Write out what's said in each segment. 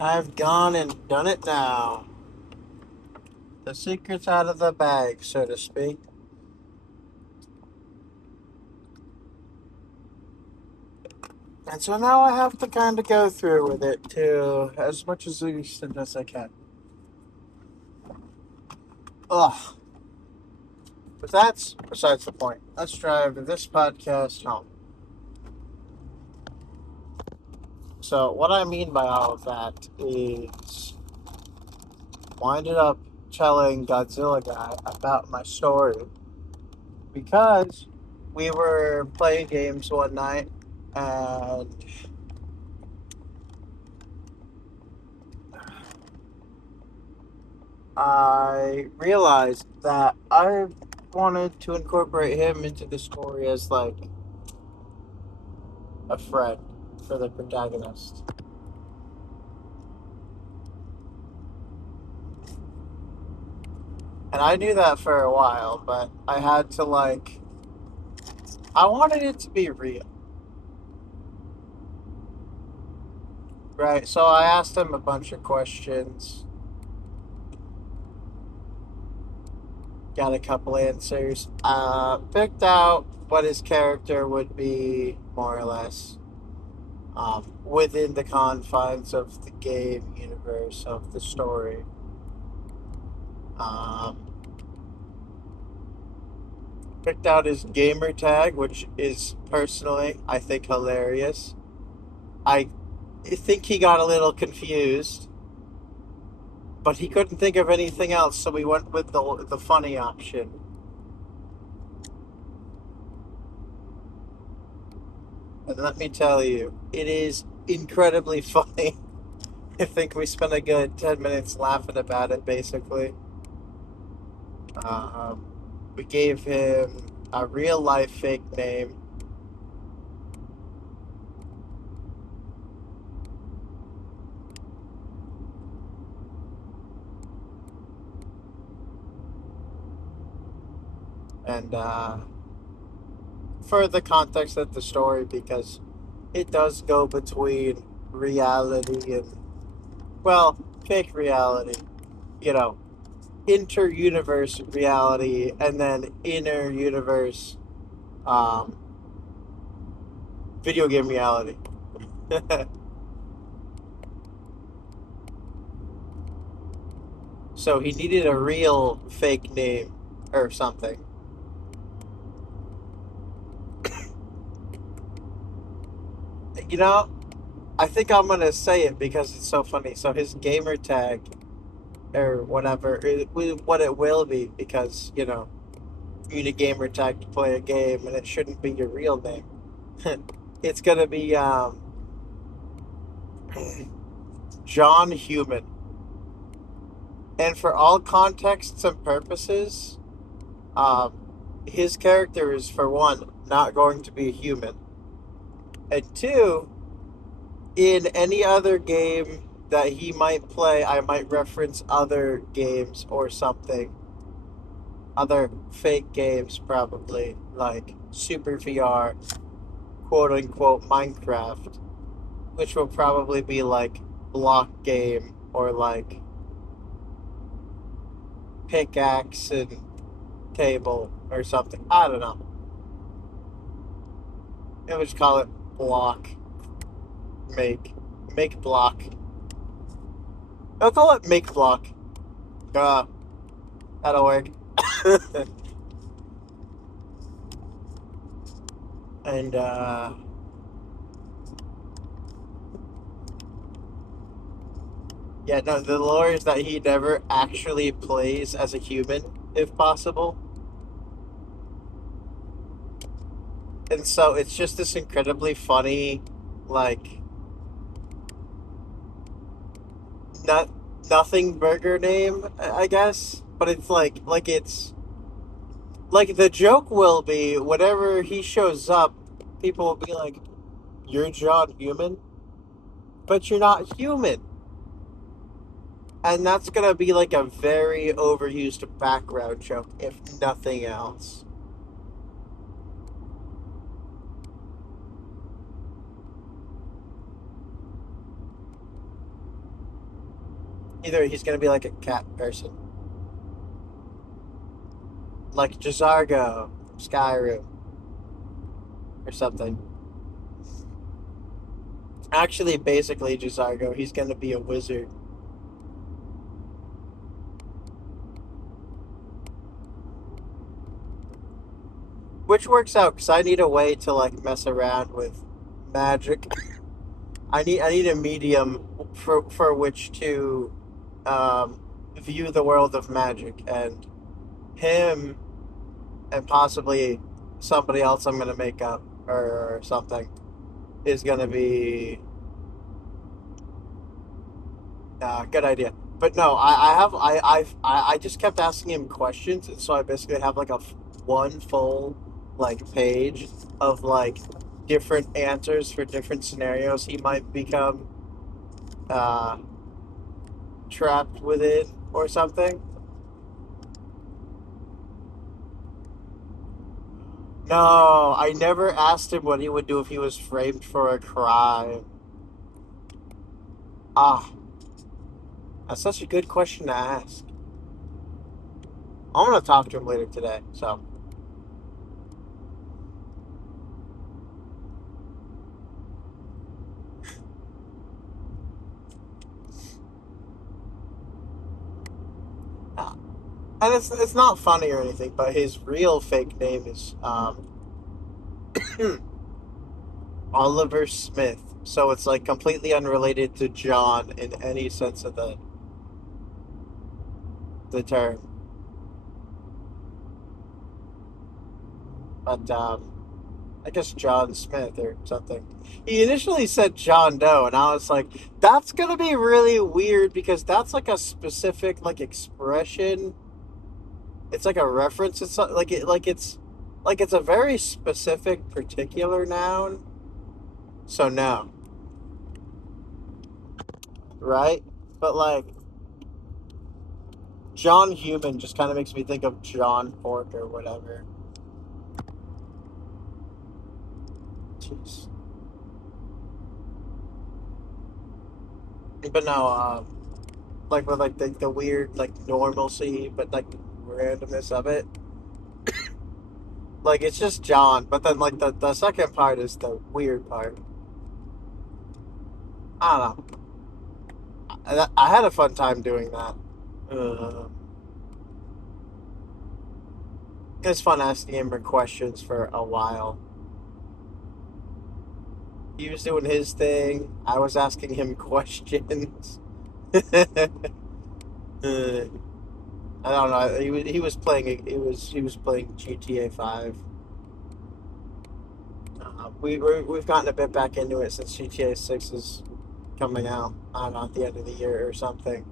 I've gone and done it now. The secret's out of the bag, so to speak. And so now I have to kind of go through with it to as much as the extent as I can. Ugh. But that's besides the point. Let's drive this podcast home. So, what I mean by all of that is, I ended up telling Godzilla guy about my story because we were playing games one night and I realized that I wanted to incorporate him into the story as like a friend for the protagonist. And I knew that for a while, but I had to like I wanted it to be real. Right? So I asked him a bunch of questions, got a couple answers, picked out what his character would be more or less within the confines of the game universe of the story. Um, Picked out his gamer tag, which is personally, I think, hilarious. I think he got a little confused, but he couldn't think of anything else, so we went with the funny option. And let me tell you, it is incredibly funny. I think we spent a good 10 minutes laughing about it, basically. Um, we gave him a real life fake name. And for the context of the story, because it does go between reality and, well, fake reality, you know, inter universe reality, and then inner universe um, video game reality. So he needed a real fake name or something. You know, I think I'm gonna say it because it's so funny. So his gamer tag or whatever, what it will be, because you need a gamer tag to play a game, and it shouldn't be your real name. It's gonna be John Human, and for all contexts and purposes, um, his character is, for one, not going to be a human, and two, in any other game that he might play, I might reference other games or something. Other fake games, probably, like Super VR, quote unquote Minecraft, which will probably be like Block Game or like Pickaxe and Table or something. I don't know. I would just call it Block. Make. Make Block. I'll call it Make Block. Uh, that'll work. And yeah, no, the lore is that he never actually plays as a human, if possible. And so it's just this incredibly funny, like, not nothing burger name, I guess. But it's like it's like the joke will be whenever he shows up, people will be like, "You're John Human, but you're not human," and that's gonna be like a very overused background joke, if nothing else. Either he's gonna be like a cat person, like Jazargo, Skyrim, or something. Actually, basically, Jazargo, he's gonna be a wizard. Which works out because I need a way to like mess around with magic. I need a medium for which to um, view the world of magic, and him and possibly somebody else I'm gonna make up or something is gonna be a good idea. But no, I just kept asking him questions, and so I basically have like one full like page of like different answers for different scenarios he might become uh, trapped within or something. No, I never asked him what he would do if he was framed for a crime. Ah, that's such a good question to ask. I'm gonna talk to him later today. So, uh, and it's not funny or anything, but his real fake name is Oliver Smith. So it's like completely unrelated to John in any sense of the term. But I guess John Smith or something. He initially said John Doe, and I was like, that's gonna be really weird because that's like a specific like expression. It's like a reference. It's like it's a very specific particular noun. So no, right? But like John Human just kind of makes me think of John Pork or whatever. Jeez. But no, like with like the weird like normalcy, but like randomness of it. Like it's just John, but then like the second part is the weird part. I don't know. I had a fun time doing that. Uh, it was fun asking him questions for a while. He was doing his thing. I was asking him questions. I don't know. He was playing. He was playing GTA 5. We've gotten a bit back into it since GTA 6 is coming out. I don't know, at the end of the year or something.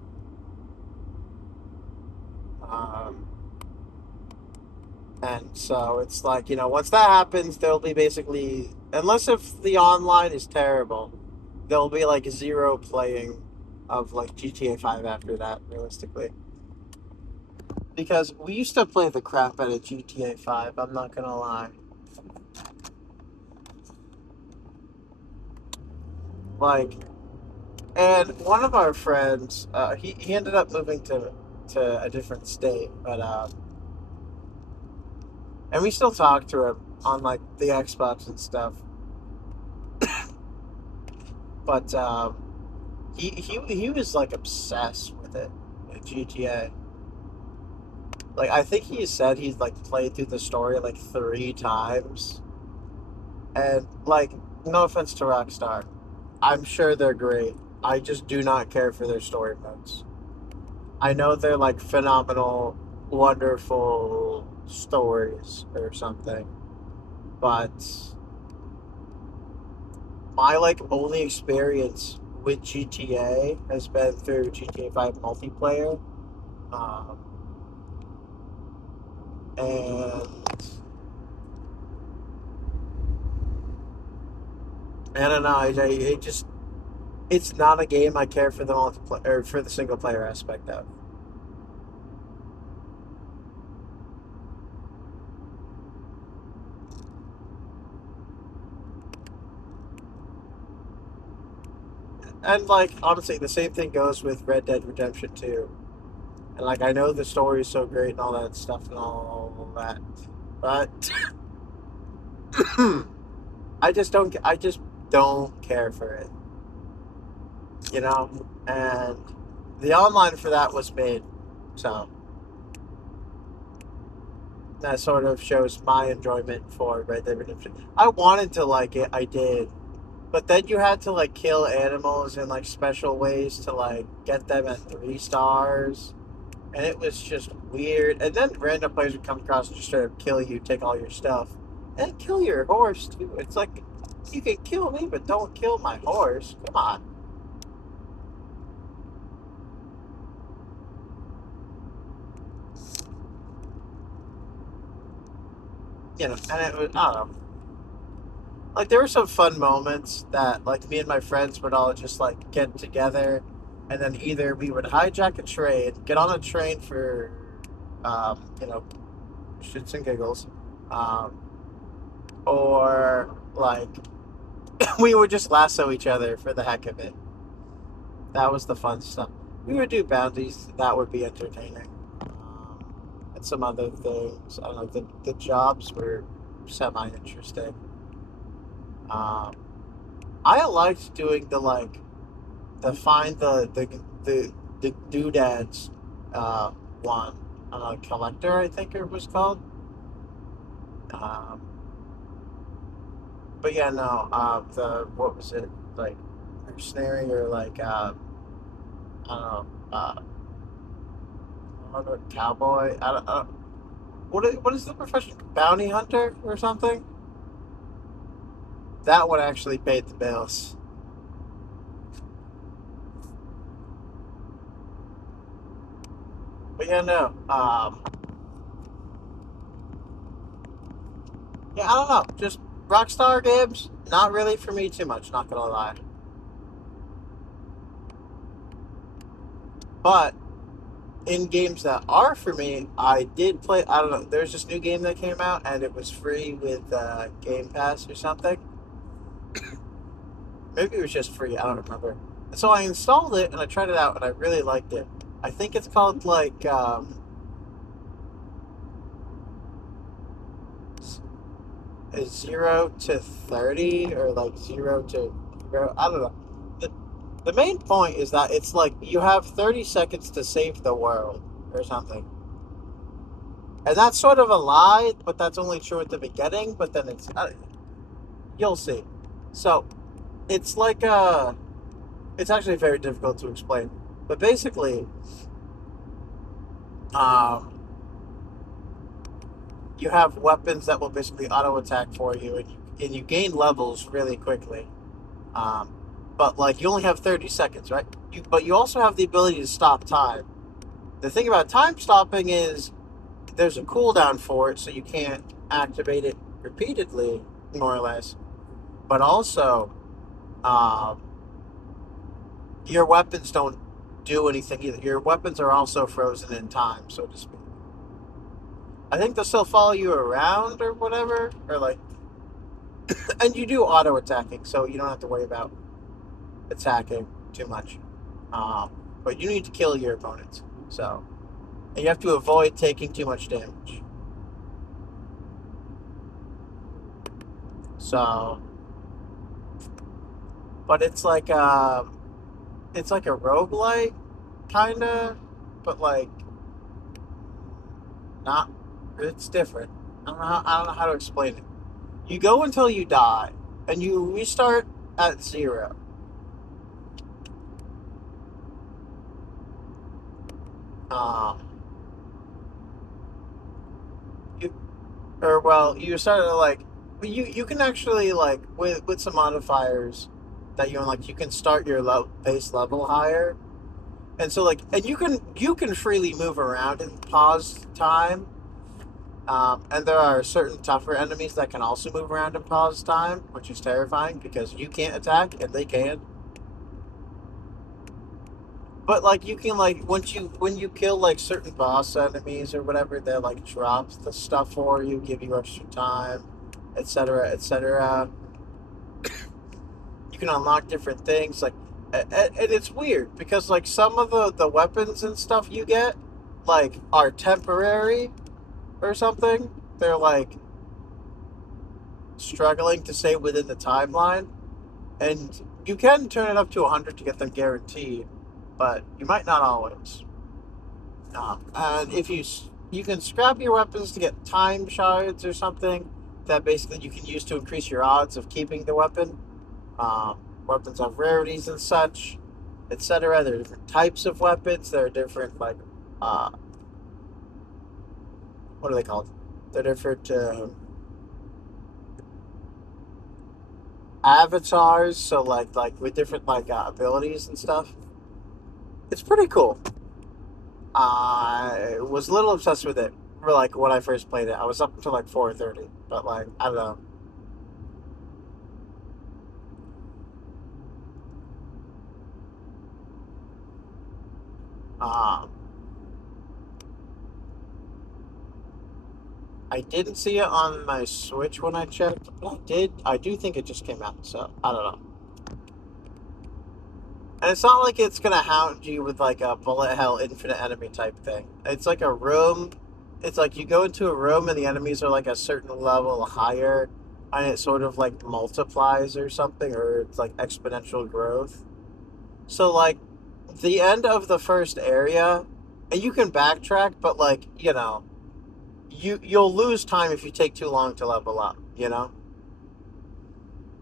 Um, and so it's like, once that happens, there'll be basically, unless if the online is terrible, there'll be like zero playing of like GTA 5 after that, realistically. Because we used to play the crap out of GTA 5, I'm not gonna lie. Like, and one of our friends, he ended up moving to a different state, but and we still talk to him on like the Xbox and stuff. But he was like obsessed with it, with GTA. Like I think he said he's like played through the story like 3 times, and like no offense to Rockstar, I'm sure they're great. I just do not care for their story modes. I know they're like phenomenal, wonderful stories or something, but my like only experience with GTA has been through GTA 5 multiplayer, um, and I don't know. It's not a game I care for the multiplayer or for the single player aspect of. And like honestly, the same thing goes with Red Dead Redemption 2. And like I know the story is so great and all that stuff and all that, but I just don't care for it, you know. And the online for that was mid, so that sort of shows my enjoyment for Red Dead Redemption. I wanted to like it, I did, but then you had to like kill animals in like special ways to like get them at 3 stars, and it was just weird. And then random players would come across and just straight up kill you, take all your stuff, and kill your horse too. It's like you can kill me, but don't kill my horse. Come on, you know. And it was I don't know. Like there were some fun moments that like me and my friends would all just like get together, and then either we would hijack a train, get on a train for, you know, shits and giggles, um, or like we would just lasso each other for the heck of it. That was the fun stuff. We would do bounties. That would be entertaining. And some other things. I don't know. The jobs were semi interesting. Um, I liked doing the like the find the doodads uh, one. Collector, I think it was called. Um, but yeah, no. The what was it like? Mercenary or like I don't know. I don't know, cowboy. What is the profession? Bounty hunter or something? That one actually paid the bills. But yeah, no. Yeah, I don't know. Just Rockstar games, not really for me too much. Not gonna lie. But in games that are for me, I did play. I don't know. There's this new game that came out, and it was free with Game Pass or something. Maybe it was just free. I don't remember. And so I installed it and I tried it out, and I really liked it. I think it's called like 0 to 30 or like 0 to 0. I don't know. The main point is that it's like you have 30 seconds to save the world or something. And that's sort of a lie, but that's only true at the beginning. But then you'll see. So it's like it's actually very difficult to explain. But basically, um, you have weapons that will basically auto attack for you, and you gain levels really quickly. Um, but like you only have 30 seconds, right? But you also have the ability to stop time. The thing about time stopping is there's a cooldown for it, so you can't activate it repeatedly, more or less. But also, um, your weapons don't do anything either. Your weapons are also frozen in time, so to speak. I think they'll still follow you around or whatever, or like, and you do auto attacking, so you don't have to worry about attacking too much. Um, but you need to kill your opponents, so and you have to avoid taking too much damage. So, but it's like a roguelike kinda, but like not. It's different. I don't know how to explain it. You go until you die, and you restart at 0. Um, you or well, you start at like you can actually like with some modifiers that you unlock, you can start your base level higher, and so like and you can freely move around and pause time. And there are certain tougher enemies that can also move around and pause time, which is terrifying because you can't attack and they can. But like you can like when you kill like certain boss enemies or whatever, they like drop the stuff for you, give you extra time, etc., etc. You can unlock different things. Like And it's weird because like some of the weapons and stuff you get like are temporary or something. They're like struggling to stay within the timeline, and you can turn it up to 100 to get them guaranteed, but you might not always. And if you can scrap your weapons to get time shards or something that basically you can use to increase your odds of keeping the weapon. Weapons have rarities and such, etc. There are different types of weapons. There are different like uh, what are they called? They're different avatars. So like with different like abilities and stuff. It's pretty cool. I was a little obsessed with it for like when I first played it. I was up until like 4:30, but like I don't know. Um, I didn't see it on my Switch when I checked, but I did. I do think it just came out, so I don't know. And it's not like it's gonna hound you with like a bullet hell infinite enemy type thing. It's like a room. It's like you go into a room and the enemies are like a certain level higher, and it sort of like multiplies or something, or it's like exponential growth. So like the end of the first area, and you can backtrack, but like you'll lose time if you take too long to level up.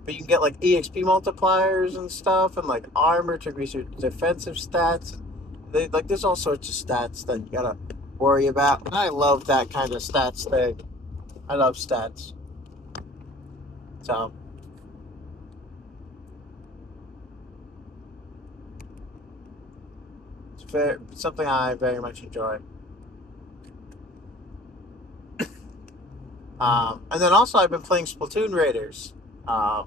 But you can get like EXP multipliers and stuff, and like armor to increase your defensive stats. Like there's all sorts of stats that you gotta worry about. And I love that kind of stats thing. I love stats. So it's something I very much enjoy. And then also I've been playing Splatoon Raiders. Um,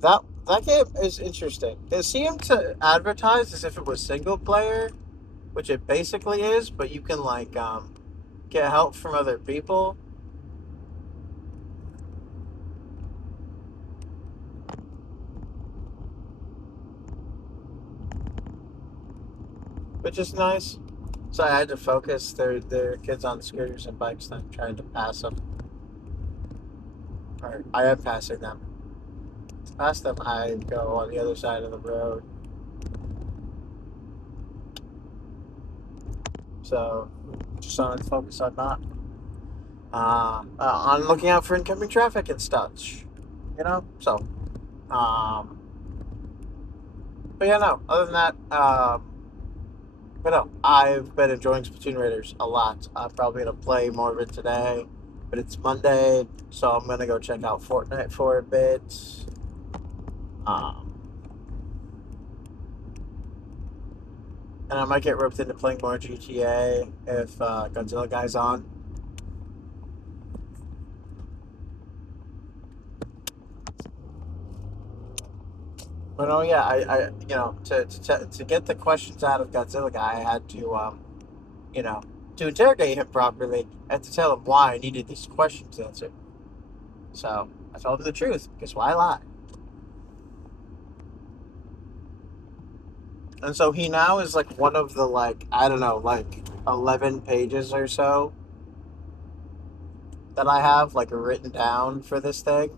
that game is interesting. It seemed to advertise as if it was single player, which it basically is, but you can like get help from other people, which is nice. So I had to focus. Their kids on scooters and bikes. And I'm trying to pass them, or I am passing them. To pass them, I go on the other side of the road. So just on focus on that. On looking out for incoming traffic and such. So um, but yeah, no. Other than that, but no, I've been enjoying Splatoon Raiders a lot. I'm probably gonna play more of it today, but it's Monday, so I'm gonna go check out Fortnite for a bit. Um, and I might get roped into playing more GTA if Godzilla guy's on. But oh yeah, to get the questions out of Godzilla guy, I had to you know to interrogate him properly and to tell him why I needed these questions answered. So I told him the truth because why lie? And so he now is like one of the like I don't know like 11 pages or so that I have like written down for this thing.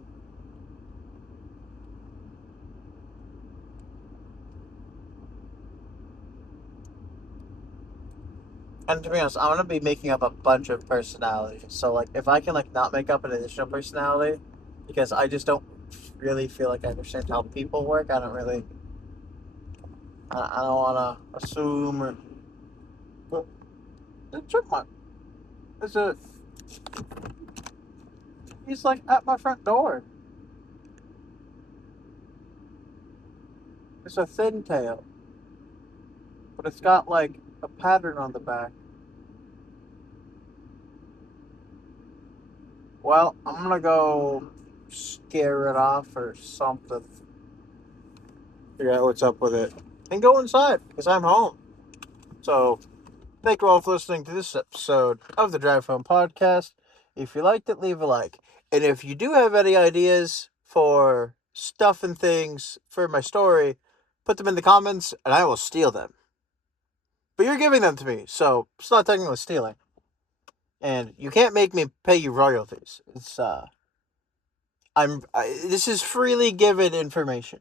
And to be honest, I'm gonna be making up a bunch of personalities. So like, if I can like not make up an additional personality, because I just don't really feel like I understand how people work. I don't really. I don't want to assume or. But the chipmunk is a. He's like at my front door. It's a thin tail, but it's got like a pattern on the back. Well, I'm gonna go scare it off or something. Figure out what's up with it and go inside because I'm home. So thank you all for listening to this episode of the Drive Home Podcast. If you liked it, leave a like. And if you do have any ideas for stuff and things for my story, put them in the comments, and I will steal them. But you're giving them to me, so it's not technically stealing. And you can't make me pay you royalties. This is freely given information.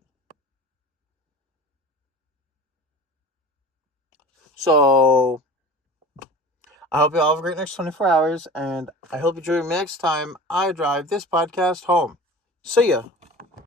So I hope you all have a great next 24 hours, and I hope you join me next time I drive this podcast home. See ya.